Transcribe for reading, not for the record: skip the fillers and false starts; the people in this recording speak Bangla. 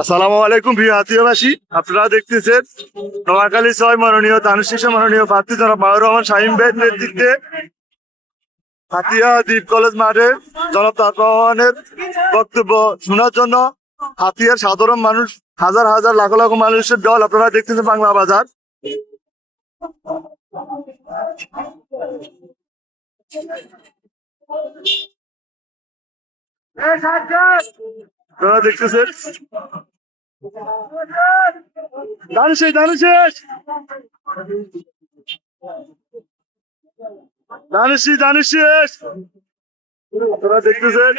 আসসালামু আলাইকুম প্রিয় হাতিয়াবাসী, আপনারা দেখতেছেন নোয়াখালী ৬ মাননীয় তানুশিসা মাননীয় প্রার্থী জনাব মাহবুর রহমান শাহীন ভাইয়ের নেতৃত্বে হাতিয়া দ্বীপ কলেজ মাঠে জনাব তারেক রহমানের বক্তব্য শোনার জন্য হাতিয়ার সাধারণ মানুষ হাজার হাজার লাখ লাখ মানুষের দল আপনারা দেখতেছেন বাংলা বাজার। আপনারা দেখতেছেন দানুশেষ দানুশেষ দানুশি দানুশেষ আপনারা দেখতেছেন